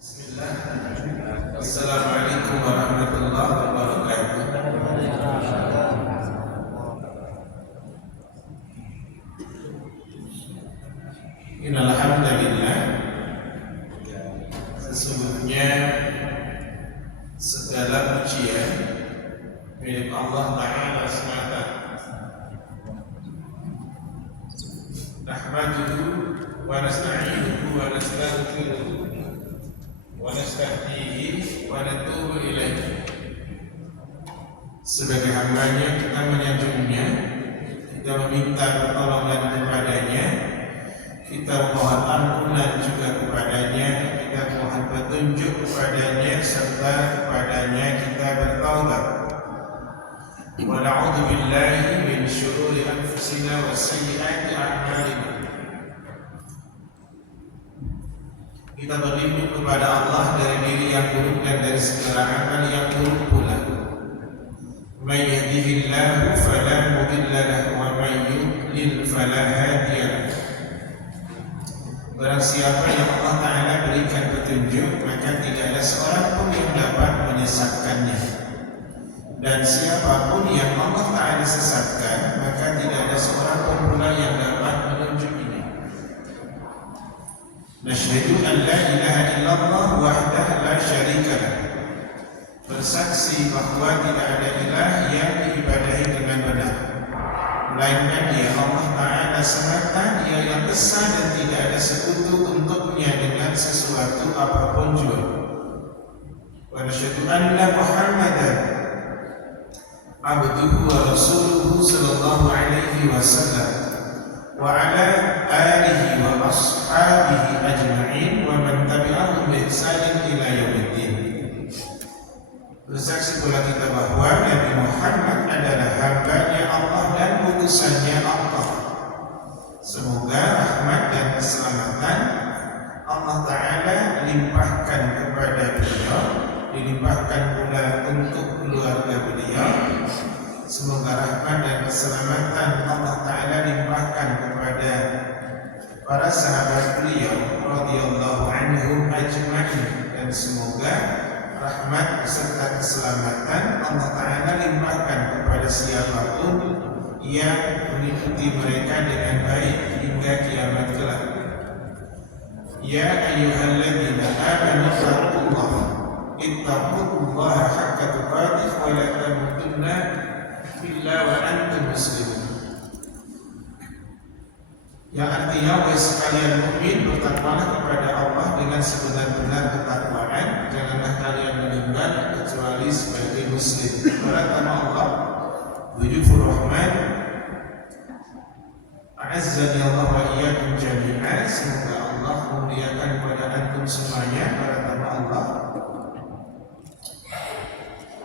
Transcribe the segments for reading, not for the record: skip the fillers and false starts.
Bismillah. Assalamualaikum warahmatullahi wabarakatuh. Innal hamdalillah, sesungguhnya segala pujian milik Allah Ta'ala semata. Nahmaduhu wa nasta'inuhu wa nastaghfiruhu wa nastahdihi wa natubu ilaihi. Sebagai hambanya kita menyanjungnya, kita meminta pertolongan kepadanya, kita mohon ampunan juga kepadanya, kita mohon petunjuk kepadanya, serta kepadanya kita bertaubat. Wa na'udzu billahi min syururi anfusina wa sayyiati a'malina. Kita berlindung kepada Allah dari diri yang buruk dan dari segala amal yang buruk pula. May yahdihillahu fala mudilla lahu wa may yudlil fala hadiya lahu. Barang siapa yang Allah Ta'ala berikan petunjuk, maka tidak ada seorang pun yang dapat menyesatkannya. Dan siapapun yang Allah Ta'ala sesatkan, maka tidak ada seorang pun pula yang dapat menunjukinya. Nasyhadu an la ilaha illallah wahdah la syarika lah. Bersaksi bahwa tidak ada ilah yang diibadahi dengan benar, melainkan Dia Allah Ta'ala semata, Dia yang esa dan tidak ada sekutu untuknya dengan sesuatu apapun juga. Wa nasyhadu anna Muhammadan abduhu wa rasuluhu sallallahu alaihi wasallam wa ala alihi wa ashabihi ajma'in wa man tabi'ahum bi ihsanin ila yaumiddin. Bersaksi pula kita bahwa Nabi Muhammad adalah hamba-Nya Allah dan utusan-Nya Allah. Semoga rahmat dan keselamatan Allah Ta'ala limpahkan kepada beliau, dilimpahkan pula untuk keluarga beliau. Semoga rahmat dan keselamatan Allah Ta'ala limpahkan kepada para sahabat beliau radhiyallahu anhum ajma'in, dan semoga rahmat serta keselamatan Allah Ta'ala limpahkan kepada siapapun yang mengikuti mereka dengan baik hingga kiamat kelak. Ya ayyuhalladzina amanu taqullaha ittaqullaha haqqa tuqatih wa la tamutunna illa wa antum muslimun. Yang artinya, wahai sekalian mukmin, bertakwalah kepada Allah dengan sebenar-benar ketakwaan, janganlah kalian meninggal kecuali sebagai muslim. Berat nama Allah, Wujufur Rahman, A'azzani Allah wa iyyakum jami'an. Semoga Allah memuliakan kepada antum semuanya. Berat nama Allah.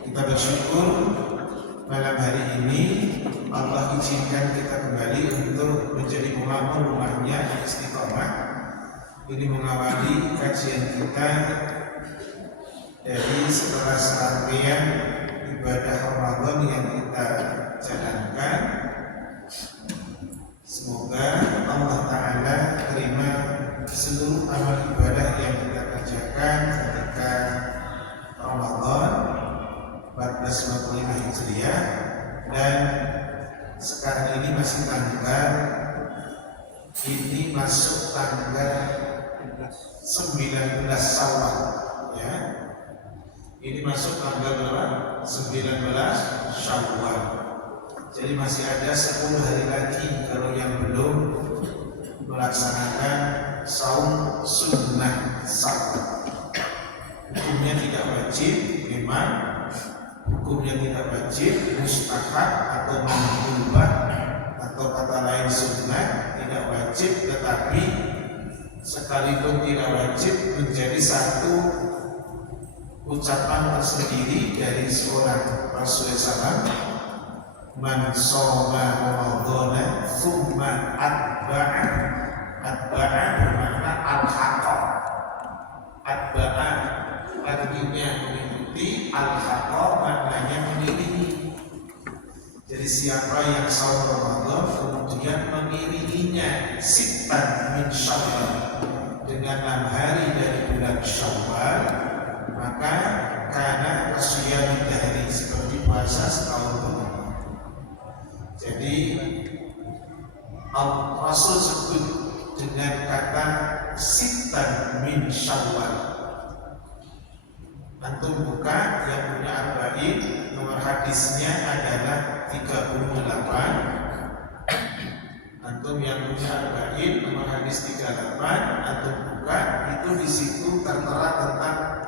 Kita bersyukur malam hari ini Allah izinkan kita kembali untuk menjadi pemakmur rumahnya yang istiqomah. Ini mengawali kajian kita dari setelah serangkaian ibadah Ramadan yang kita jalankan. Semoga Allah Ta'ala terima seluruh amal ibadah yang kita kerjakan ketika Ramadan 1445 Hijriah, dan sekarang ini masih masuk tanggal 19 Syawal, ya. Ini masuk tanggal berapa? 19 Syawal. Jadi masih ada 10 hari lagi kalau yang belum melaksanakan saum sunnah Syawal. Hukumnya tidak wajib, memang hukumnya tidak wajib, mustahab atau mandubah atau kata lain sunnah, tidak wajib, tetapi sekalipun tidak wajib menjadi satu ucapan tersendiri dari seorang Rasulullah SAW. Man shoma Ramadhana thumma atba'a bermakna al-haqqa. Atba'a artinya mengikuti, al-haqqa maknanya mengiringi. Jadi siapa yang saum Ramadan kemudian mengiringinya sittan min Syawal dengan 6 hari dari bulan Syawal, maka karena kasyiyami dahri, seperti puasa setahun penuh. Jadi Rasul sebut dengan kata sitan min Syawal. Antum buka yang punya arba'in, nomor hadisnya adalah 38. Antum yang punya arba'in, nomor hadis 38, antum buka, itu di situ tertera tentang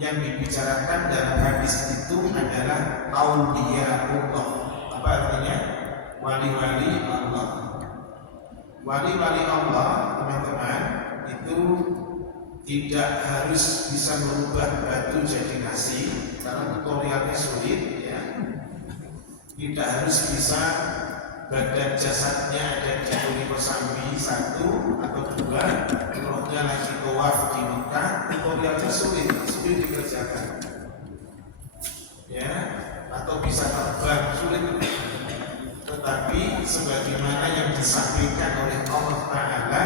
yang dibicarakan dalam hadis itu adalah auliyaullah. Apa artinya? Wali-wali Allah. Wali-wali Allah, teman-teman, itu tidak harus bisa merubah batu jadi nasi, karena tutorialnya sulit, ya. Tidak harus bisa badan jasadnya ada di Jaburi Kosambi 1 atau 2, rohnya lagi tawaf di Mekah, tutorialnya sulit dikerjakan, ya. Atau bisa terbang, sulit. Tetapi sebagaimana yang disampaikan oleh Allah Ta'ala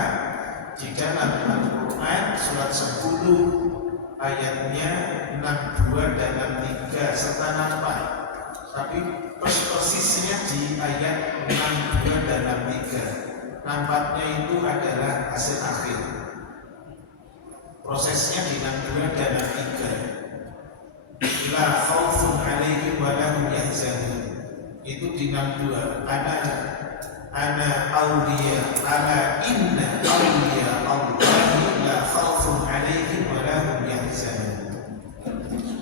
di dalam Al-Quran surat 10 ayatnya 62 dan 63 serta 64, tapi persisnya di ayat 62 dan 63. Nampaknya itu adalah hasil akhir. Prosesnya di 62 dan 63. La khaufun 'alaihim wa lahum yahzanun. Itu di 62. Ana awliya ala inna awliya Allahi la khaufun 'alaihim wa lahum yahzanun.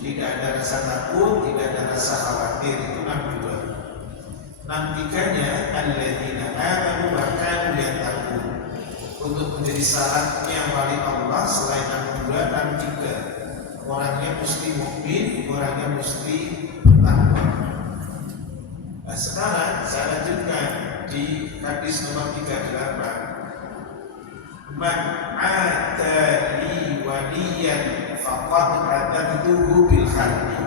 Tidak ada rasa takut, tidak ada rasa khawatir. Itu 62. 63-nya alladzina amanu wa kanu yattaqun. Untuk menjadi syaratnya wali Allah selain 62, 63. Orangnya mesti mukmin, orangnya mesti takwa. Nah, sekarang saya lanjutkan di hadis nomor 38. Man 'ada li waliyan faqad 'adantuhu bil harbi.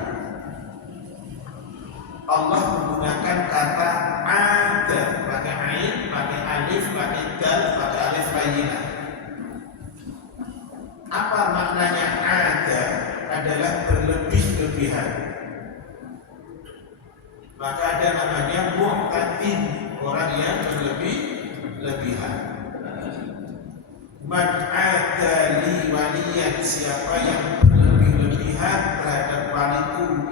Allah menggunakan kata 'ada, pakai ain, pakai alif, pakai dal, pakai alif lainah. Apa maknanya 'ada? Adalah berlebih-lebihan. Maka ada namanya mu'tadin, orang yang berlebih-lebihan. Man 'ada li waliyan, siapa yang berlebih-lebihan terhadap waliku.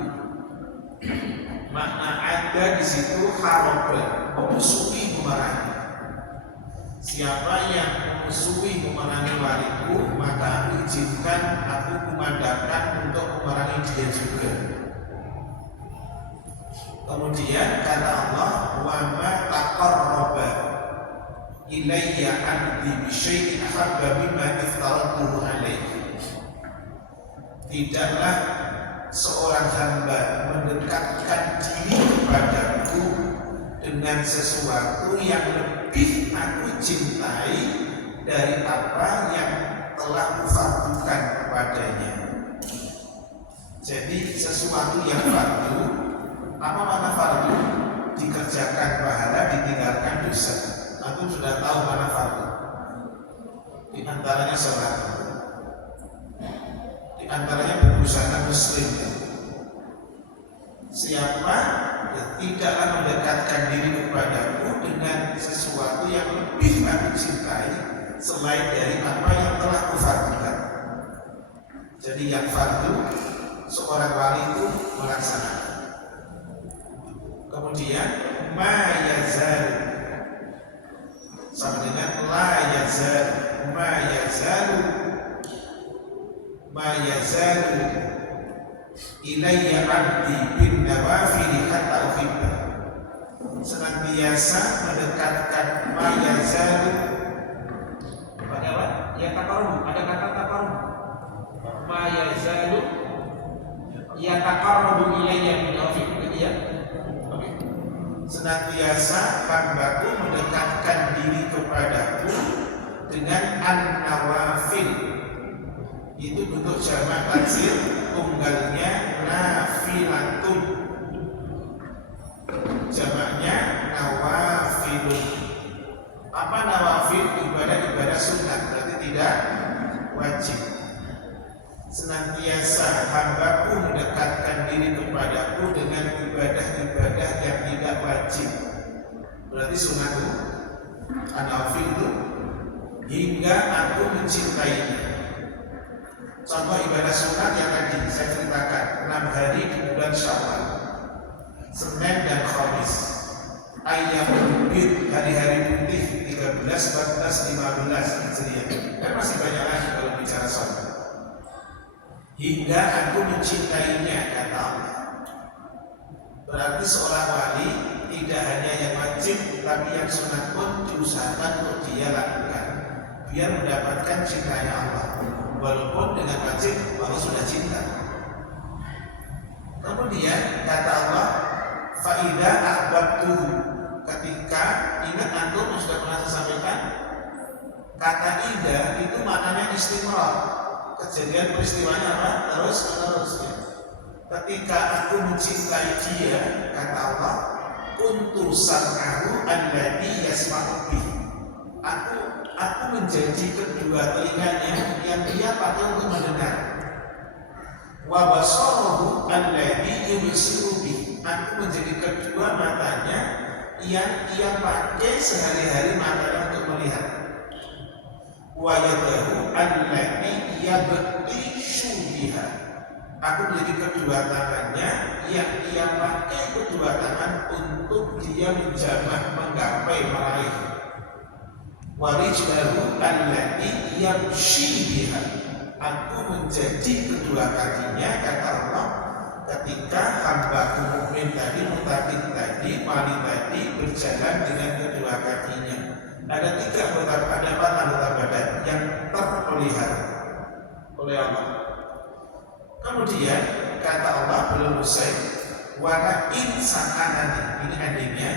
Makna 'ada di situ haraba, memusuhi, memerangi. Siapa yang memusuhi, memerangi waliku, maka aku izinkan, aku kumandangkan untuk memerangi dia juga. Kemudian kata Allah, wa ma taqarraba ilayya 'abdi bi syai'in ahabba mimma iftaratuhu alayhi. Tidaklah seorang hamba mendekatkan diri kepadaku dengan sesuatu yang lebih aku cintai dari apa yang telah kufardukan kepadanya. Jadi sesuatu yang fardu, apa makna fardu? Dikerjakan pahala, ditinggalkan dosa. Aku sudah tahu mana fardu. Di antaranya sholat, di antaranya berbusana muslim. Siapa yang tidaklah mendekatkan diri kepadaku dengan sesuatu yang lebih aku cintai selain dari apa yang telah kufardukan. Jadi yang fardu seorang wali itu melaksanakan. Kemudian ma yazal sama dengan la yazal, ma yazal ilayya 'abdi bin nawafil hatta uhibba. Senantiasa mendekatkan ma yazal. Apa? Ya taqarrub, ada kata taqarrub. Ma yazal ya taqarrub ilayya bin nawafil, ya. Senantiasa hambaku mendekatkan diri kepadaku dengan an-nawafil. Itu bentuk jamak taksir, tunggalnya nafilatun, jamaknya nawafilun. Apa nawafil? Ibadah-ibadah sunat, berarti tidak Berarti sunnah itu an-nawafil itu hingga aku mencintainya. Contoh ibadah sunat yang tadi saya ceritakan 6 hari di bulan Syawal, Senin dan Khamis, Ayyamul Bid, hari-hari putih 13, 14, 15 Hijriah. Dan masih banyak lagi kalau bicara sholat. Hingga aku mencintainya, kata Allah. Berarti seorang wali tidak hanya yang wajib, tapi yang sunat pun diusahakan untuk dia lakukan biar mendapatkan cintanya Allah. Walaupun dengan wajib Allah sudah cinta. Kemudian kata Allah, faida ahbabtuhu, ketika ingat antum sudah pernah saya sampaikan, kata ida itu maknanya istimrar, kejadian peristiwanya apa? Terus menerus ya. Ketika aku mencintai dia, kata Allah, kuntu sam'ahu alladhi yasma'u bihi, aku menjadi kedua telinganya yang dia pakai untuk mendengar. Wa basarahu alladhi yubsiru bihi, aku menjadi kedua matanya yang ia pakai sehari-hari matanya untuk melihat. Wa yadahu alladhi yabtishu biha, aku menjadi kedua tangannya yang ia pakai kedua tangan untuk dia menjamah, menggapai, meraih. Warijlahu allati yamshi biha, aku menjadi kedua kakinya, kata Allah, ketika hamba mukmin tadi, mutakin tadi, wali tadi berjalan dengan kedua kakinya. Ada 3 anggota badan yang terpelihara oleh Allah. Kemudian kata Allah belum usai, wala in sa'anani, ini endingnya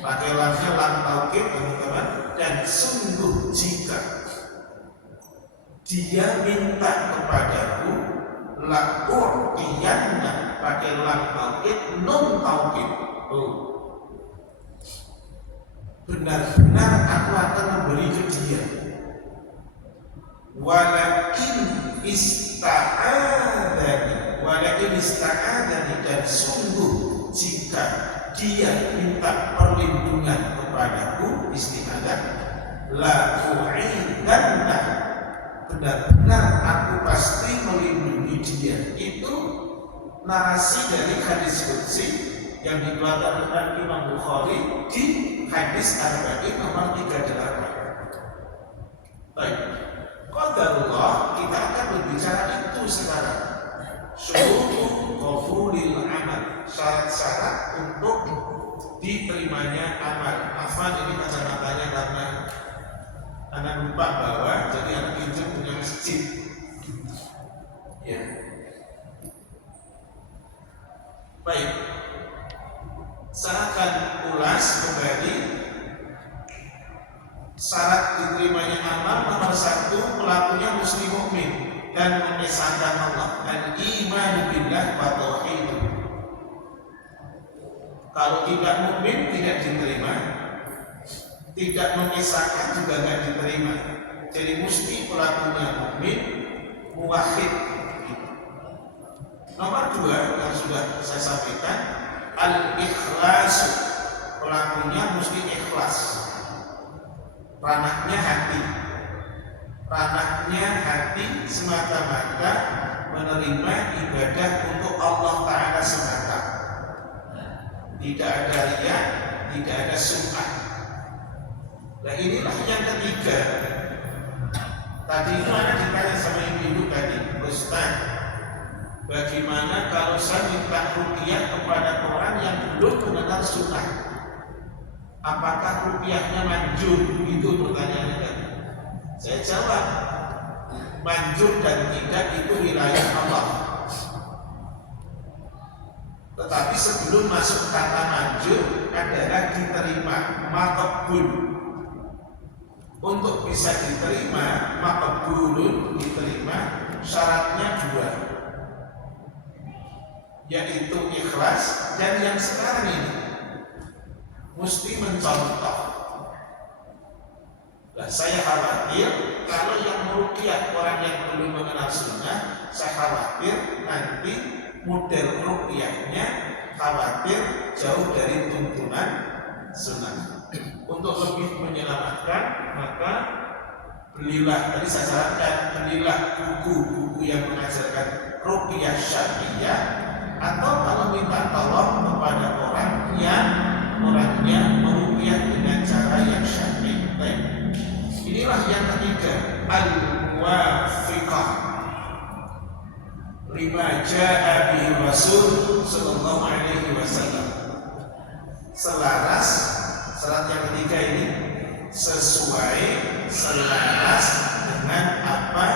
pakai lamnya lam taukid teman-teman, dan sungguh jika dia minta kepadaku, la u'tiyanna, pakai lam taukid nun taukid, benar-benar aku akan memberi ke dia. Walakin ista'adani, dan sungguh jika dia minta perlindungan kepadaku, isti'adah, la u'idanna, benar-benar aku pasti melindungi dia. Itu narasi dari hadis qudsi yang dikeluarkan oleh Imam Bukhari di hadis Arba'in nomor 38. Baik, qadarullah, kita akan berbicara itu sekarang. Syurutu qabulil amal, syarat-syarat untuk diterimanya amal. Afwan, ini kacamatanya karena anak lupa bawa, jadi anak pinjam punya masjid. Ya. Baik, saya akan ulas kembali syarat diterimanya amal. Nomor 1, pelakunya muslim mukmin dan mengesahkan Allah, dan iman billah wa tauhid. Kalau tidak mukmin tidak diterima, tidak mengesahkan juga tidak diterima. Jadi mesti pelakunya mukmin, muwahhid. Nomor 2 yang sudah saya sampaikan, al-ikhlas, pelakunya mesti ikhlas. Ranahnya hati semata-mata menerima ibadah untuk Allah Ta'ala semata. Tidak ada riya, tidak ada sum'ah. Nah inilah yang ketiga. Tadi itu ada ditanya sama ibu tadi, Ustaz, bagaimana kalau saya minta ruqyah kepada orang yang belum mengenal sunnah? Apakah ruqyahnya manjur? Itu pertanyaannya kan. Saya jawab, manjur dan tidak itu wilayah Allah. Tetapi sebelum masuk kata manjur adalah diterima, maqbul. Untuk bisa diterima, maqbulun, diterima, syaratnya 2, yaitu ikhlas, dan yang sekarang ini mesti mencontoh. Nah, saya khawatir kalau yang meruqyah orang yang belum mengenal sunnah, saya khawatir nanti model ruqyahnya khawatir jauh dari tuntunan sunnah. Untuk lebih menyelamatkan, maka belilah, tadi saya sarankan, belilah buku-buku yang mengajarkan ruqyah syar'iyyah, atau kalau minta tolong kepada orang yang orangnya meruqyah dengan cara yang syar'i. Inilah yang ketiga, al-muwafiqah lima jaa bihi Rasul sallallahu alaihi wasallam. Selaras, syarat yang ketiga ini sesuai, selaras dengan apa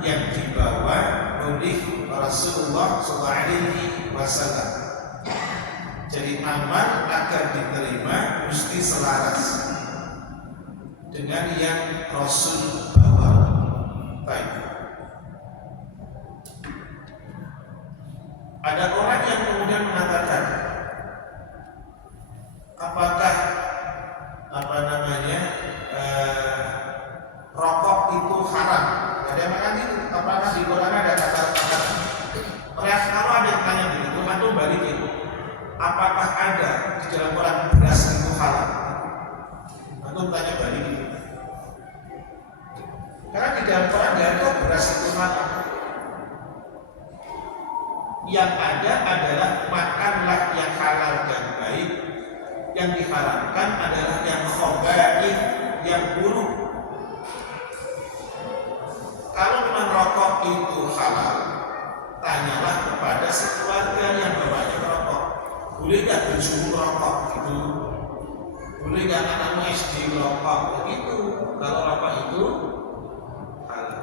yang dibawa oleh Rasulullah sallallahu alaihi wasallam. Jadi amal agar diterima mesti selaras dengan yang Rasul bawa. Baik. Ada orang yang kemudian mengatakan, apakah rokok itu haram? Ada yang mengatakan itu. Apakah di Quran ada kata-kata? Kalau ada yang tanya begitu, atau balikin. Apakah ada di dalam Quran beras itu halal? Atau tanya balikin. Karena di dalam Quran tidak ada beras itu halal. Yang ada adalah makanlah yang halal dan baik. Yang diharamkan adalah yang khaba'ith, yang buruk. Kalau memang rokok itu halal, tanyalah kepada sekeluarga yang bawanya rokok. Boleh nggak berjumur rokok gitu? Boleh nggak anakmu SD rokok begitu? Kalau rokok itu halal.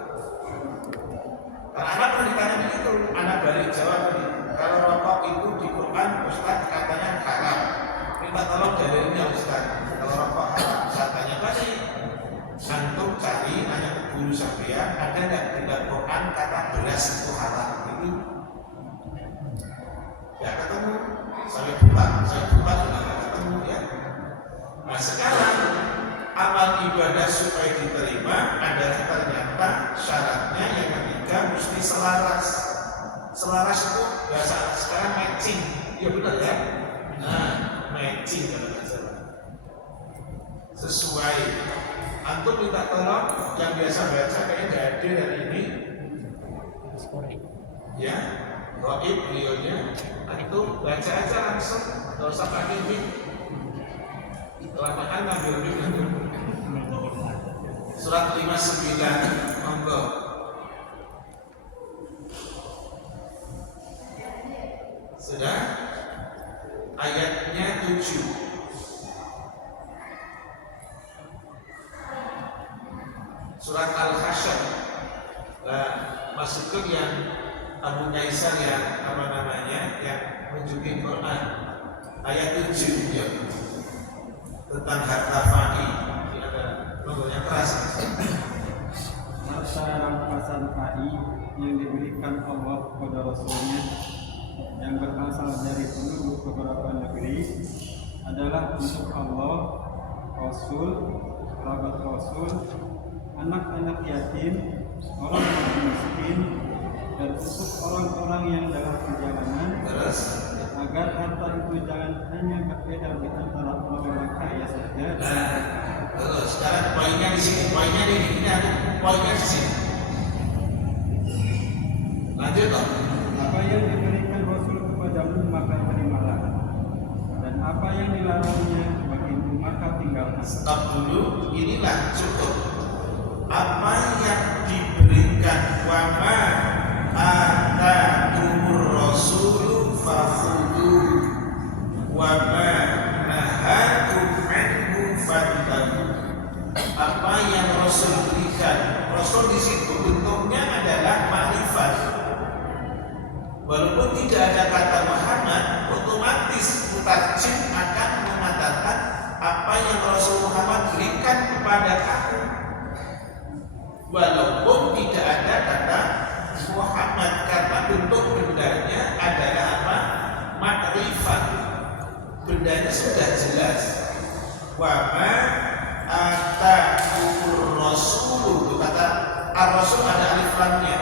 Karena anak pernah ditanya begitu, anak balik jawab begini, kalau rokok itu di Quran Ustaz katanya haram. Minta tolong dalilnya Ustaz. Kalau rokok haram, saya tanya balik. Antum cari, nanya ke guru sampean, ada nggak di dalam Quran kata beras itu halal? Itu ya ketemu. Saya pulang juga nggak ketemu ya. Nah sekarang amal ibadah supaya diterima adalah ternyata syaratnya yang ketiga mesti selaras. Selaras itu bahasa sekarang matching, ya benar ya. Nah matching kalau nggak salah. Sesuai. Antum minta tolong yang biasa baca kayaknya nggak ada hari ini. Ya, goib beliaunya. Antum baca aja langsung, nggak usah pakai mic. Kelamaan ngambil mic antum. Surat 59, monggo. Sudah? Ayatnya 7. Surat Al-Hasyr. Nah, masuk yang Abu Kaisar yang yang menunjukin Quran ayat 7 ya. Tentang harta faqih. Ini ada logonya keras. Harta rampasan faqih yang diberikan Allah kepada Rasulnya yang berasal dari penduduk beberapa negeri adalah untuk Allah, Rasul, kerabat Rasul, anak-anak yatim, orang-orang miskin, dan untuk orang-orang yang dalam perjalanan, agar harta itu jangan hanya berbeda di antara orang-orang kaya saja. Sekarang poinnya di sini, poinnya di sini. Lanjut toh. Apa yang diberikan Rasul kepadamu maka terimalah, dan apa yang dilarangnya bagimu maka tinggalkan. Stop dulu, inilah cukup. Apa yang diberikan wama atakumur rasulu fakhudhu wama nahakum anhu fantahu. Apa yang Rasul berikan, Rasul di situ bentuknya adalah ma'rifat. Walaupun tidak ada kata Muhammad, otomatis mutarjim akan mengatakan apa yang Rasul Muhammad berikan kepada kamu. Walaupun tidak ada kata Muhammad, karena bentuk bendanya adalah apa? Makrifat. Bendanya sudah jelas. Wa ma atakumur rasulu, kata ar-rasul ada alif lamnya.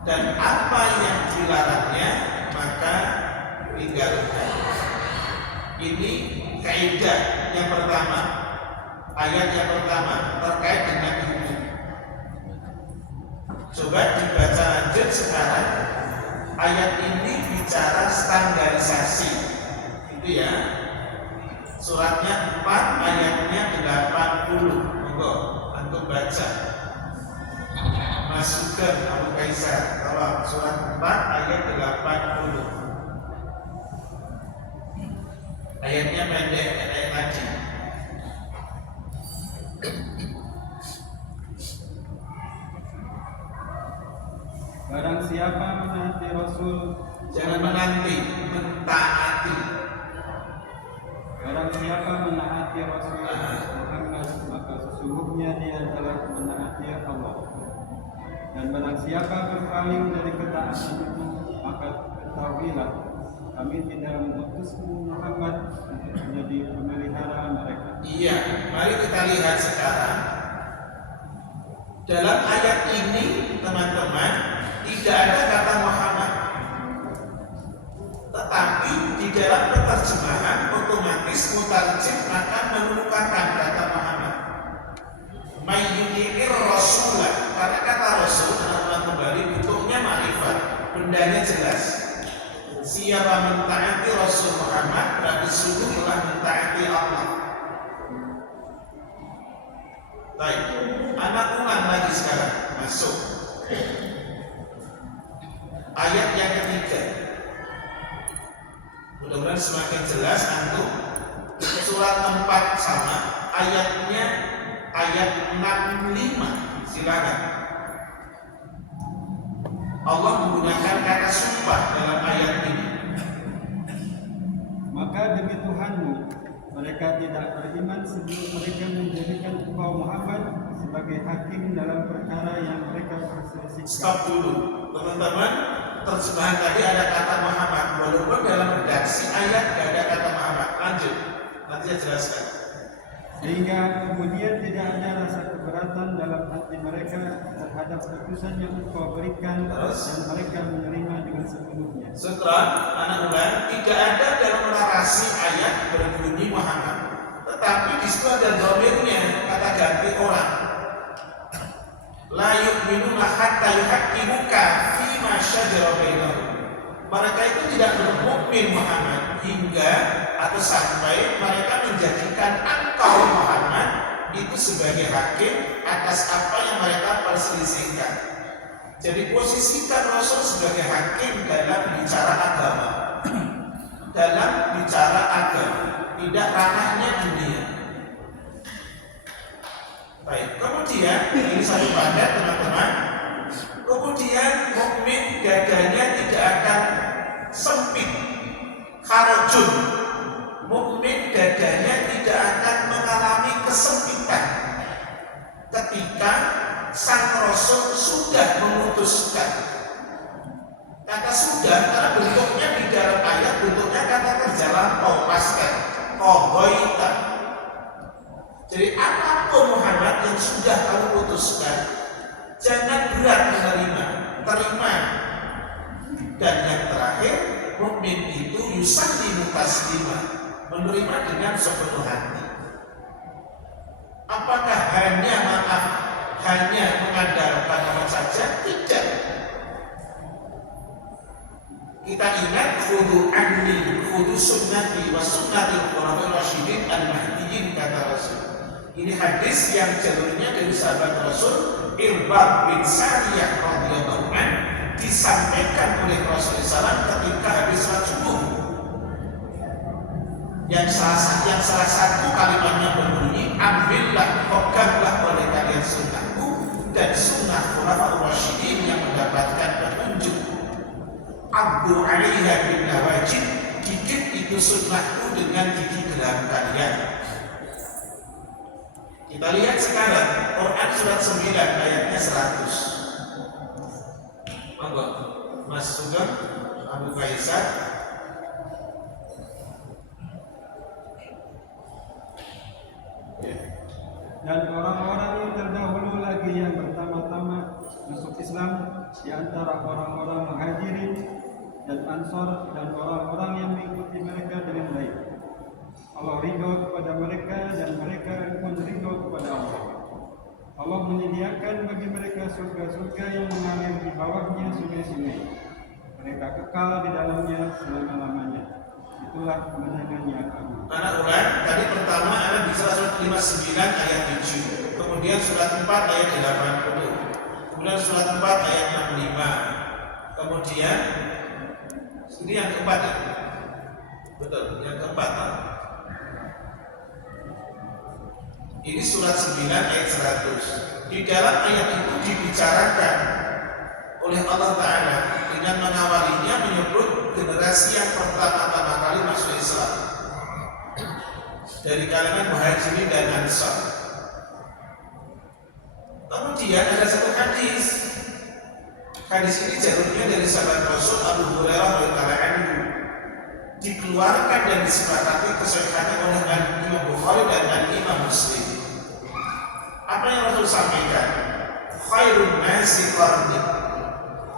Dan apa yang dilarangnya maka tinggalkan. Ini kaidah yang pertama, ayat yang pertama terkait dengan ini. Coba dibaca lanjut sekarang. Ayat ini bicara standarisasi, itu ya. Suratnya 4, ayatnya 80. Monggo, antum baca. Mas Sugeng, Abu Kaisar, tolong surat 4 ayat 80. Ayatnya pendek kayak tadi. Barang siapa menaati Rasul, Jangan menanti, mentaati. barang siapa menaati Rasul Muhammad, maka sesungguhnya dia adalah menaati Allah. Dan barang siapa berpaling dari ketaatan itu, maka ketahuilah kami tidak mengutusmu Muhammad untuk menjadi pemelihara mereka. Iya, mari kita lihat sekarang. Dalam ayat ini, teman-teman, tidak ada kata Muhammad. Tetapi di dalam penerjemahan otomatis mutarjim akan mengemukakan kata Muhammad. Mayyu'ir Rasulah, karena kata Rasul adalah kembali bentuknya ma'rifat, bendanya jelas. Siapa mentaati Rasul Muhammad berarti sungguh telah mentaati Allah. Baik, anak ulang lagi sekarang masuk ayat yang ketiga. Mudah-mudahan semakin jelas antum. Surat 4 sama, ayatnya ayat 65. Silakan. Allah menggunakan kata sumpah dalam ayat ini. Maka demi Tuhanmu, mereka tidak beriman sebelum mereka menjadikan engkau Muhammad sebagai hakim dalam perkara yang mereka perselisihkan. Stop dulu, teman-teman. Terjemahan tadi ada kata Muhammad, walaupun dalam redaksi ayat tidak ada kata Muhammad. Lanjut, nanti saya jelaskan. Sehingga kemudian tidak ada rasa keberatan dalam hati mereka terhadap putusan yang engkau berikan, dan mereka menerima dengan sepenuhnya. Sutra, anak ulang, tidak ada dalam narasi ayat berbunyi Muhammad, tetapi di situ ada domirnya, kata ganti orang. La yu'minuna hatta yuhaqqimuka fima syajara bainahum. Mereka itu tidak bermukmin Muhammad hingga atau sampai mereka menjadikan engkau Muhammad itu sebagai hakim atas apa yang mereka perselisihkan. Jadi posisikan Rasul sebagai hakim dalam bicara agama, dalam bicara agama, tidak ranahnya dunia. Baik, kemudian ini satu pada teman-teman. Kemudian mukmin dadanya tidak akan sempit, kharajun. Mukmin dadanya tidak akan mengalami kesempitan ketika sang Rasul sudah memutuskan. Kata sudah karena bentuknya di dalam ayat bentuknya kata kerja lampau, paskan, kogoita. Jadi apapun Muhammad yang sudah kamu putuskan, jangan berat menerima, terima. Dan yang terakhir, mukmin itu yusallimu taslima, menerima dengan sepenuh hati. Apakah hanya maaf, hanya mengandalkan Allah saja? Tidak. Kita ingat khudu anni, khudu sunnati wa sunnatil khulafair rasyidin al-mahdiyyin, kata Rasul. Ini hadis yang jalurnya dari sahabat Rasul Irbad bin Sariyah radhiyallahu anhu, disampaikan oleh Rasulullah SAW ketika habis salat subuh. Yang salah satu kalimatnya berbunyi, ambillah, peganglah oleh kalian sunnahku dan sunnah khulafaur rasyidin yang mendapatkan petunjuk. Abdu alaiha bin nawajid, gigit itu sunnahku dengan gigi geram kalian. Kita lihat sekarang Quran surat 9 ayatnya 100. Monggo, Mas Sugeng, Abu Kaisar. Dan orang-orang yang terdahulu lagi yang pertama-tama masuk Islam di antara orang-orang Muhajirin dan Ansor dan orang-orang yang mengikuti mereka dengan baik. Allah ridho kepada mereka dan mereka pun ridho kepada Allah. Allah menyediakan bagi mereka surga-surga yang mengalir di bawahnya sungai-sungai. Mereka kekal di dalamnya selama-lamanya. Itulah kemenangan yang agung. Anak ulang, tadi pertama anak bisa surat 59 ayat 7, kemudian surat 4 ayat 80, kemudian surat 4 ayat 65, kemudian ini yang keempat ya? Betul, yang keempat Pak. Ini surat 9 ayat 100. Di dalam ayat itu dibicarakan oleh Allah Ta'ala dengan mengawalinya menyebut generasi yang pertama-tama kali masuk Islam dari kalangan Muhajirin dan Ansar. Kemudian ada satu hadis. Hadis ini jalurnya dari sahabat Rasul Abu Hurairah radhiyallahu anhu, dikeluarkan dan disepakati kesahihannya oleh Imam Bukhari dan Imam Muslim. Apa yang Rasul sampaikan? Khairun nasi qarni,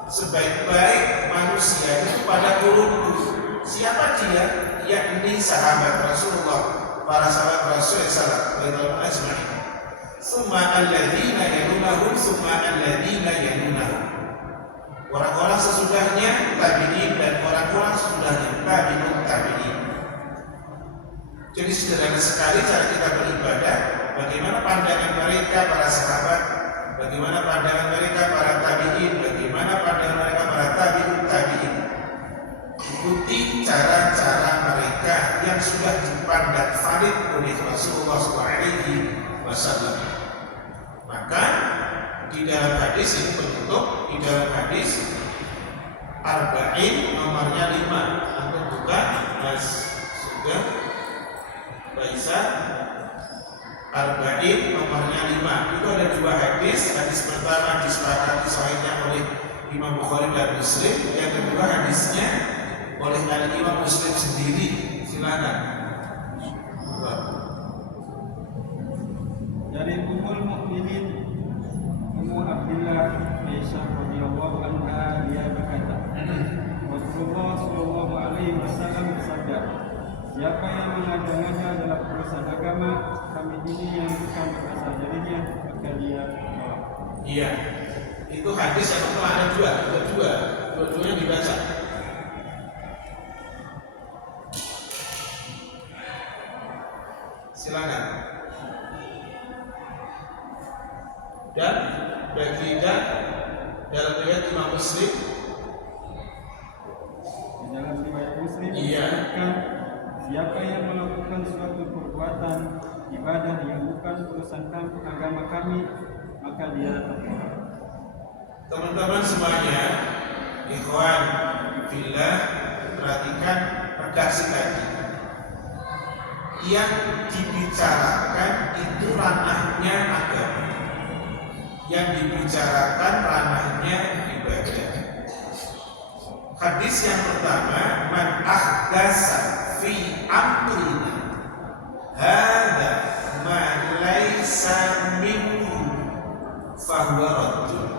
sebaik-baik manusia itu pada qurunku. Siapa dia? Yakni sahabat Rasulullah, para sahabat Rasul sallallahu alaihi wasallam. Summa alladziina yalunahum, summa alladziina yalunahum. Orang-orang sesudahnya tabi'in dan orang-orang sesudahnya tabi'un tabi'in. Jadi sederhana sekali cara kita beribadah. Bagaimana pandangan mereka para sahabat, bagaimana pandangan mereka para tabi'in, bagaimana pandangan mereka para tabi'un tabi'in. Ikuti cara-cara mereka yang sudah dipandang valid oleh Rasulullah SAW. Maka di dalam hadis ini penutup, di dalam hadis Arba'in nomornya 5. Antum buka Mas Suga Baisa Arba'in nomornya 5. Itu ada dua hadis. Hadis pertama disepakati sahihnya oleh Imam Bukhari dan Muslim. Yang kedua hadisnya oleh Imam Muslim sendiri. Silakan. Dari Ummul Mukminin Ummu Abdillah Aisyah radhiyallahu anha, dia berkata, Rasulullah sallallahu alaihi wasallam bersabda, siapa yang mengada-ngada dalam urusan agama kami ini yang bukan berasal darinya, maka dia menolak. Iya, itu hadis yang pertama ada dua-duanya dibaca. Silakan. Dan bagian dalam riwayat Imam Muslim, Di dalam riwayat Muslim Iya. disebutkan, siapa yang melakukan suatu perbuatan ibadah yang bukan urusan agama kami, maka dia tertolak. teman-teman semuanya, ikhwan fillah, perhatikan redaksi tadi. Yang dibicarakan itu ranahnya agama, yang dibicarakan ranahnya ibadah. Hadis yang pertama, man ahdasa fi amrina hadza ma laisa minhu fahuwa raddun.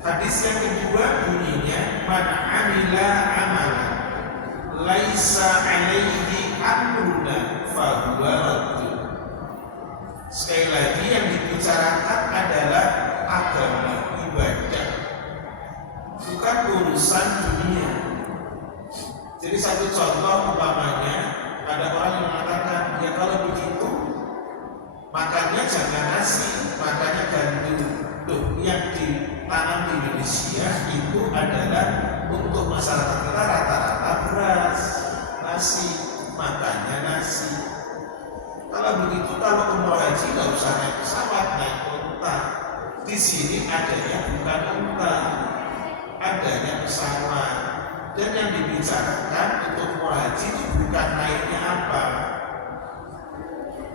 Hadis yang kedua bunyinya, man amila amalan laisa alaihi amruna fahuwa raddun. Sekali lagi yang dibicarakan adalah agama, ibadah, bukan urusan dunia. Jadi satu contoh umpamanya, ada orang yang mengatakan, ya kalau begitu makannya jangan nasi, makannya gandum. Tuh, yang ditanam di Indonesia itu adalah untuk masyarakat kita rata-rata beras, nasi, makannya nasi. Kalau begitu, kalau umroh haji nggak usah naik pesawat, naik unta. Di sini adanya bukan unta, adanya pesawat. Dan yang dibicarakan untuk umroh haji itu bukan naiknya apa,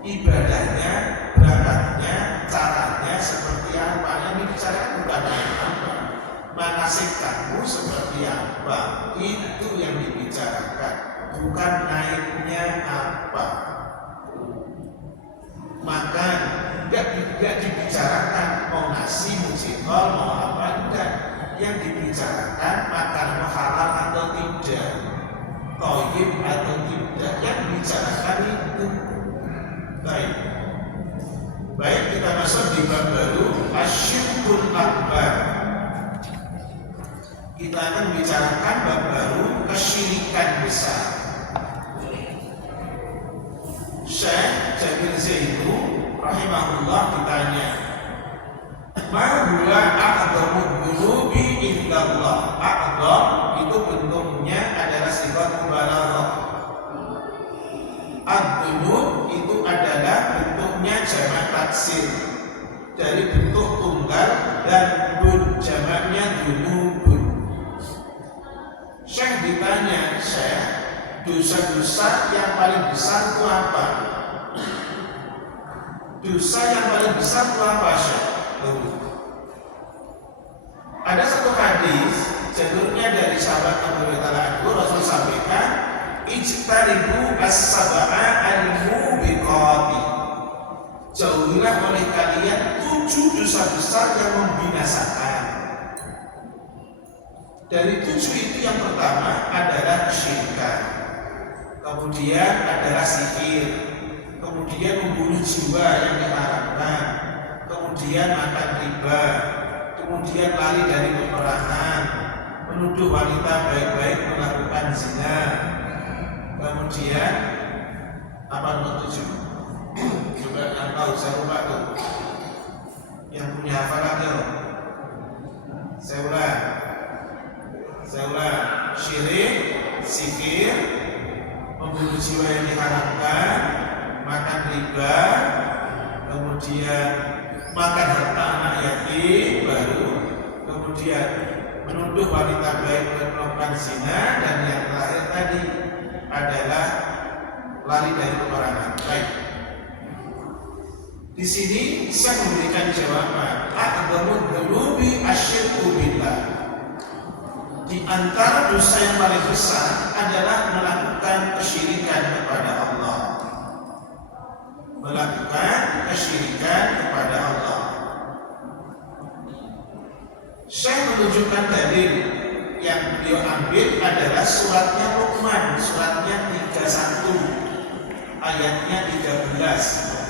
ibadahnya, berangkatnya, caranya seperti apa. Yang dibicarakan bukan naik apa, manasik kamu seperti apa. Itu yang dibicarakan, bukan naiknya apa. Maka tidak dibicarakan mau nasi, mau cendol, mau apa, enggak. Yang dibicarakan makan halal atau tidak. thayyib atau tidak yang dibicarakan itu. Baik, kita masuk di bab baru, asyirkul akbar. Kita akan bicarakan bab baru, kesyirikan besar. Syekh Jabir Zainu rahimahullah ditanya, ma huwa a'dhamud dzunubi indallah. A'dham itu bentuknya adalah sifat mubalaghah. Ad-dzunub itu adalah bentuknya jamak taksir dari bentuk tunggal dan dun, jamaknya dzunubun. Syekh ditanya, Syekh, dosa-dosa yang paling besar itu apa? Dosa yang paling besar itu apa, Syekh? Ada satu hadis jalurnya dari sahabat Abu Hurairah, Rasul sampaikan, ijtanibu as-sab'a al-mubiqati. Jauhilah oleh kalian 7 dosa besar yang membinasakan. Dari 7 itu yang pertama adalah kesyirikan, kemudian adalah sihir, kemudian membunuh jiwa yang diharamkan, kemudian makan riba, kemudian lari dari peperangan, menuduh wanita baik-baik melakukan zina, kemudian apa nomor 7? Coba yang tahu, saya lupa tuh. Yang punya hafalannya, saya ulang. Syirik, sihir, membunuh jiwa yang diharamkan, makan riba, kemudian makan harta anak yatim baru, kemudian menuduh wanita baik melakukan zina, dan yang terakhir tadi adalah lari dari peperangan. Baik. Di sini saya memberikan jawaban, a'dhamud dzunubi asyirku billah. Di antara dosa yang paling besar adalah melakukan kesyirikan kepada Allah. Melakukan kesyirikan kepada Allah. Saya menunjukkan dalil yang beliau ambil adalah suratnya Luqman, suratnya 31, ayatnya 13.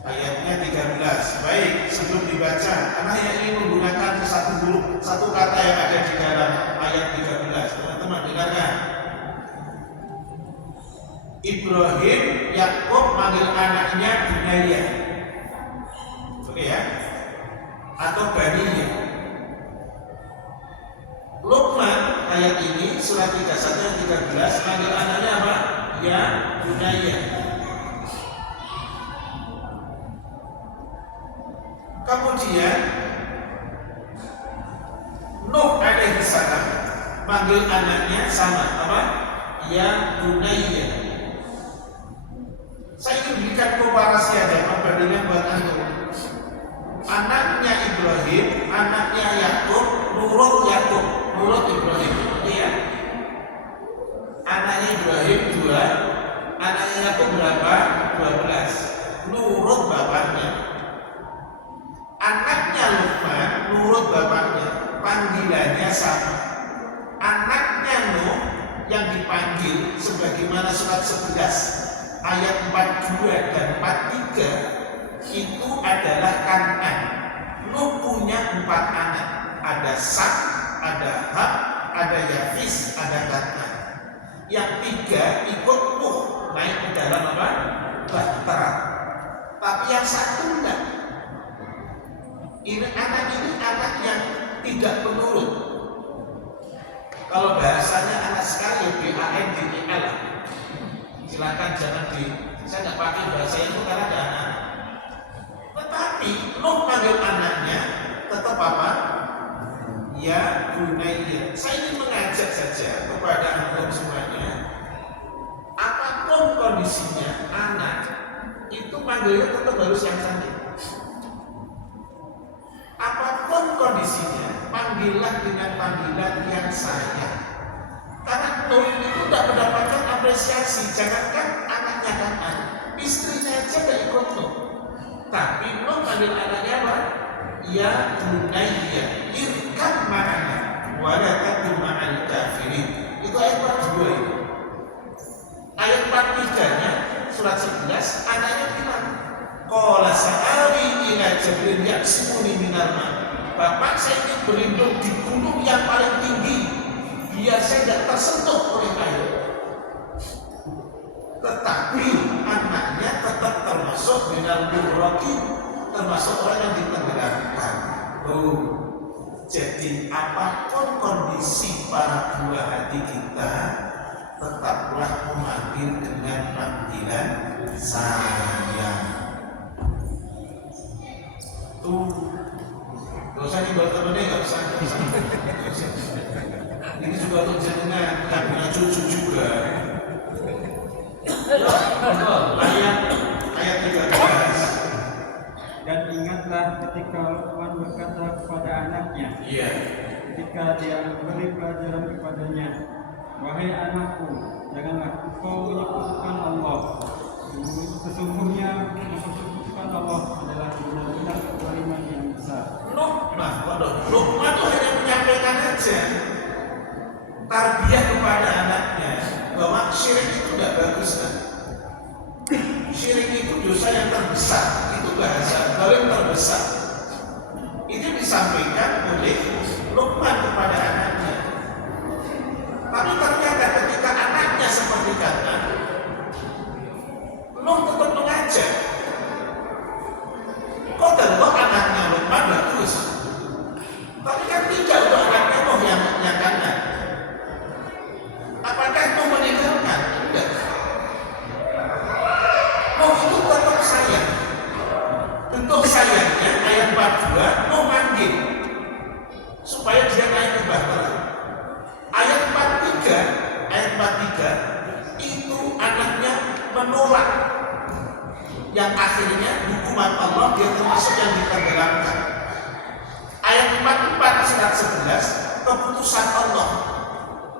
Ayatnya 13. Baik, sebelum dibaca, karena yang ini menggunakan satu kata yang ada di dalam ayat 13. Teman-teman dengarkan. Ibrahim, Yakub manggil anaknya Bunaya. Oke ya? Atau Baniya. Luqman ayat ini surat 31 ayat 13 manggil anaknya apa? Ya Bunaya. Kemudian Nuh alaihi salam manggil anaknya sama apa? Ya Bunaya. Saya ingin berikan komparasi aja, perbandingan buat antum. Anaknya Ibrahim, anaknya Yakub, nurut Yakub, nurut Ibrahim. Iya. Anaknya Ibrahim 2, anaknya Yakub berapa? 12. Nurut bapaknya. Anaknya Luqman nurut bapaknya, panggilannya sama. Anaknya Nuh yang dipanggil sebagaimana surat 11 ayat 42 dan 43 itu adalah Kan'an. Nuh punya 4 anak, ada Sam, ada Ham, ada Yafis, ada Kan'an. Yang 3 ikut Nuh naik ke dalam apa? Bahtera. Tapi yang 1 enggak. Anak ini anak yang tidak penurut. Kalau bahasanya anak sekarang ya BANDEL. Silakan jangan saya nggak pakai bahasa itu karena ada anak. Tetapi Nuh panggil anaknya tetap apa? Ya Bunaya. Saya ingin mengajak saja kepada antum semuanya, apapun kondisinya anak itu panggilnya tetap harus yang cantik. Apapun kondisinya, panggillah dengan panggilan yang sayang. Karena Nuh itu tidak mendapatkan apresiasi. Jangankan anaknya Kan'an, istrinya aja tidak ikut Nuh. Tapi Nuh panggil anaknya apa? Ya Bunaya, irkab ma'ana. wa la takun ma'al kafirin. Itu ayat 42 itu. Ayat 43-nya surat 11 anaknya bilang, qala sa'awi ila jabalin ya'simuni minal ma'. Bapak, saya ingin berlindung di gunung yang paling tinggi biar saya tidak tersentuh oleh air. Tetapi anaknya tetap termasuk minal mughraqin, termasuk orang yang ditenggelamkan. Jadi apapun kondisi para buah hati kita, tetaplah memanggil dengan panggilan sayang. Gak usah dibawa temennya, gak usah. Ini juga untuk jenengan, bukan punya cucu juga. Ayat 13. Dan ingatlah ketika Luqman berkata kepada anaknya, ketika dia memberi pelajaran kepadanya, wahai anakku, janganlah engkau menyekutukan Allah. Sesungguhnya menyekutukan Allah adalah benar-benar kezaliman yang besar. Luqman itu hanya menyampaikan aja tarbiyah kepada anaknya bahwa syirik itu tidak bagus kan. Syirik itu dosa yang terbesar, itu bahasa zalim terbesar. Itu disampaikan oleh Luqman kepada anaknya. Tapi ternyata ketika anaknya seperti kata, Nuh tetap mengajak. Kok tentu anaknya Luqman bagus, tapi kan tidak untuk anaknya Nuh yang kanan. Apakah Nuh meninggalkan? Tidak. Nuh itu tetap sayang. Bentuk sayangnya ayat 42, Nuh manggil supaya dia naik ke bahtera. Ayat 43 itu anaknya menolak, yang akhirnya hukuman Allah dia termasuk yang ditenggelamkan. Ayat 44 surat 11, keputusan Allah,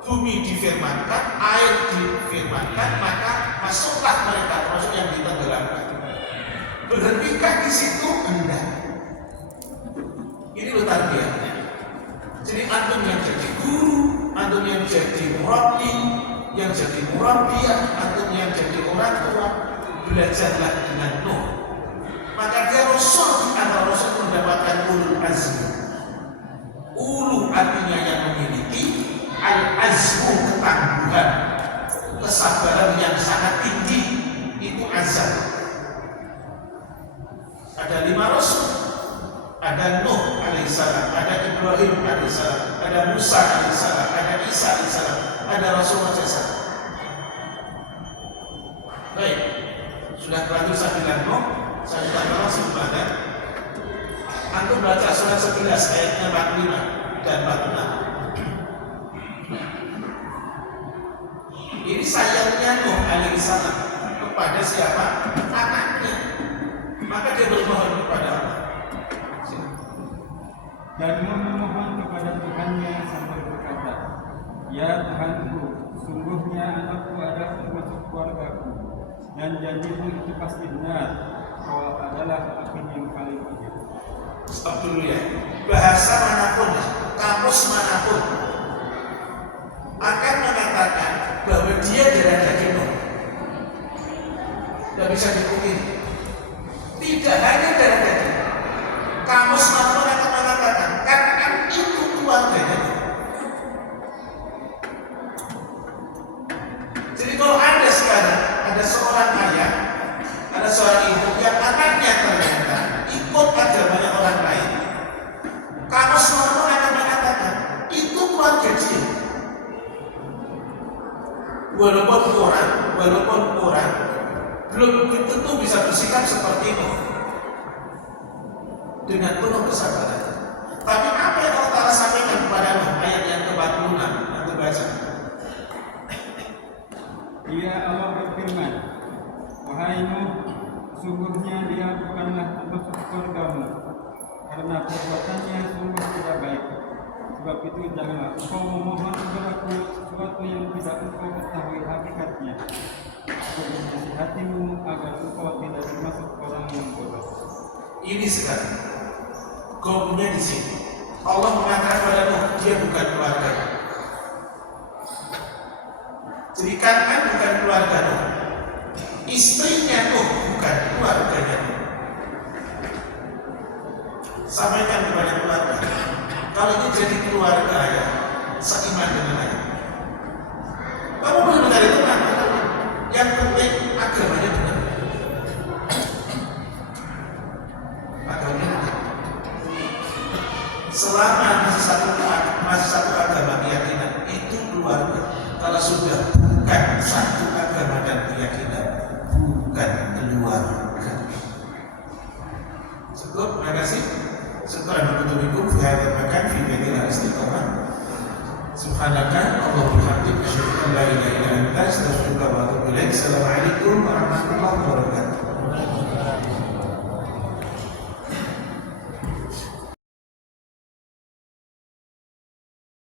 bumi difirmankan, air difirmankan, maka masuklah mereka termasuk yang ditenggelamkan. Berhentikah di situ? Enggak. Ini loh tarbiyahnya. Jadi antum yang jadi guru, antum yang jadi murabbi, yang jadi murabbiyah, antum yang jadi orang tua, belajarlah dengan Nuh. Maka dia Rasul, di antara Rasul mendapatkan ulul azmi. Ulu artinya yang memiliki, al-azmu ketangguhan, kesabaran yang sangat tinggi, itu azam. Ada 5 Rasul, ada Nuh alaihissalam, ada Ibrahim alaihissalam, ada Musa alaihissalam, ada Isa alaihissalam, ada Rasulullah SAW. Baik, sudah terlanjur saya bilang Nuh, saya minta langsung pada antum baca surat 11 ayatnya 45 dan 46. Ini sayangnya Nuh alaihissalam kepada siapa? Anaknya. Maka dia bermohon kepada Allah. Dan memohon kepada Tuhannya sambil berkata, ya Tuhanku, sungguhnya anakku adalah termasuk keluargaku, dan janjimu itu pasti benar, kau adalah hakim yang paling adil. Stop dulu ya. Bahasa manapun, kamus manapun akan mengatakan bahwa dia darah daging Nuh. Tidak bisa dipungkiri. Tidak hanya darah daging. Kamus manapun akan mengatakan kan itu keluarganya. Jadi kalau ada sekarang ada seorang ayah, ada seorang ibu yang anaknya ternyata ikut agamanya orang lain, kamus manapun akan mengatakan itu keluarga dia. Walaupun orang belum tentu bisa bersikap seperti itu dengan penuh kesabaran. Tapi apa yang Allah Ta'ala sampaikan kepada Nuh ayat yang ke-46 yang terbaca? Dia Allah berfirman, wahai Nuh, sungguhnya dia bukanlah termasuk keluargamu, karena perbuatannya sungguh tidak baik. Sebab itu janganlah engkau memohon kepadaku sesuatu yang tidak engkau ketahui hakikatnya. Aku menasihatimu agar engkau tidak termasuk orang yang bodoh. Ini sekarang gomnya di sini. Allah mengatakan pada Nuh, dia bukan keluarga. Jadi Kan'an bukan keluarga Nuh. Istrinya Nuh bukan keluarganya Nuh. Sampaikan kepada keluarga, kalau ini jadi keluarga ya, seiman dengan saya. Kamu boleh mencari teman, yang penting agamanya benar. Agamanya benar. Selama masih satu agama keyakinan, itu keluarga. Kalau sudah bukan satu agama dan keyakinan, bukan keluarga. Cukup, terima kasih. Setelah menutupikum fi hadzal makan fi batil istiqamah. Subhanaka Allahumma wa bihamdika asyhadu an la ilaha illa anta astaghfiruka wa atubu ilaik. Assalamualaikum warahmatullahi wabarakatuh.